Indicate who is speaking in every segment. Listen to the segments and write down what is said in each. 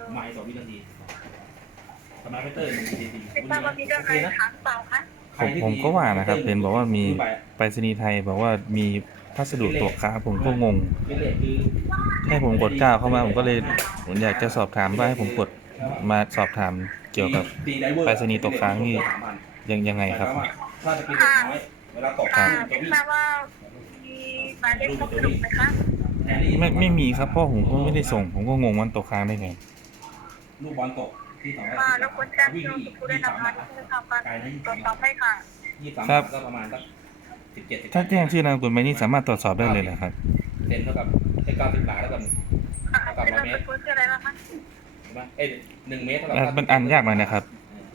Speaker 1: ไม่2 วินาทีสมาร์ทเตอร์1 นาที
Speaker 2: ไม่ทราบว่ามีเรื่องอะไรถามเปล่าคะ
Speaker 3: ผมก็ว่านะครับเห็นบอกว่ามีไปรษณีย์ไทยบอกว่ามีพัสดุตกค้างผมก็งง
Speaker 1: เป็นเลทคือ
Speaker 3: ให้ผมกด9เข้ามาผมก็เลยผมอยากจะสอบถามว่าให้ผมกดมาสอบถามเกี่ยวกับไปรษณีย์ตกค้างนี่ยังไงครับ
Speaker 1: ถ้าจะกินเด็กน้อยเวลาตก
Speaker 2: ไม่ทราบว่ามีหมายเลขพัสดุไหมคะ
Speaker 3: ไม่มีครับเพราะผมก็ไม่ได้ส่งผมก็งงมันตกค้างได้ไง
Speaker 1: ลูกบอลตกที่2
Speaker 2: แล้วควรแจ้งที่ผู้ได้นำมาที่ทำการตรวจสอบให้ค่ะ
Speaker 3: ครับ
Speaker 1: ก็ประมาณสัก17
Speaker 3: ถ้าแจ้งชื่อนามสกุลไปนี่สามารถตรวจสอบได้เลยนะครับ
Speaker 1: เซนเท่ากับ90 หลาแล้วกัน
Speaker 2: เป็นนามสกุลชื่ออะไรบ้างคะ
Speaker 1: ใช่ไหม1 เมตรเท่ากับ
Speaker 3: มันอ่านยากหน่อยนะครับ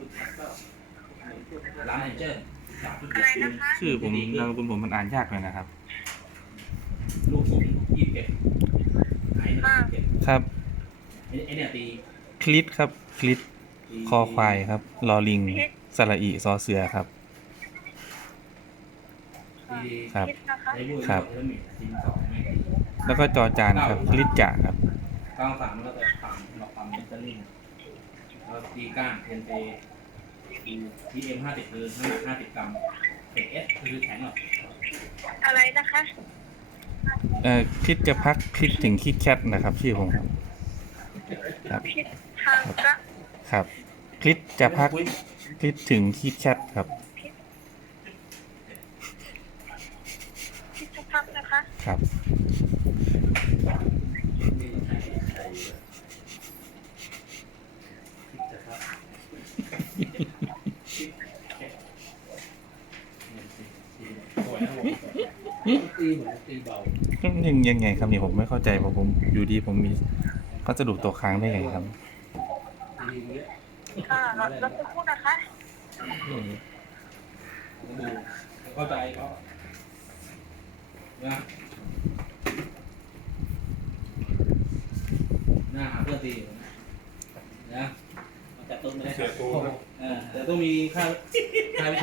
Speaker 1: ร้านแอนเจอร์
Speaker 2: อะไรนะคะ
Speaker 3: ชื่อผมนามสกุลผมมันอ่านยากหน่อยนะครับ
Speaker 1: ลูกสูง21ไหน21
Speaker 3: ครับ
Speaker 1: ไอเนี่ยตี
Speaker 3: คลิปครับคลิปคอควายครับลอลิงสระอีซอเสือครับ ครับ
Speaker 2: คิดนะคะ
Speaker 3: ครับ แล้วก็จอจานครับคลิปจ่าครับ
Speaker 1: 93แล้วก็3หลอกปั๊มเบนเตอรี่แล้วตีก้านเทนเตทีเอ็ม50คือน้ำหนัก50 กรัมเอกเอสคือแข็งหรอ
Speaker 2: อะไรนะคะ
Speaker 3: คลิปจะพักคลิปถึงคิดแคทนะครับชื่อผมครับครับ
Speaker 2: คิดทางกะ
Speaker 3: ครับคลิปจะพักคลิปถึงคิดแคทครับ
Speaker 2: คิดสภาพนะคะ
Speaker 3: ครับ
Speaker 1: ตีเบา
Speaker 3: ยังไงครับนี่ผมไม่เข้าใจผมอยู่ดีผมมีพัสดุตกค้างได้ไงครับ
Speaker 1: ตีเยอะ
Speaker 2: ค่ะเราจะพูดนะคะ
Speaker 1: ดูเข้าใจเขานะหน้าหาเพื่อนตีนะมันจับต้นไม่ได้เสียตัวแต่ต้องมีค่า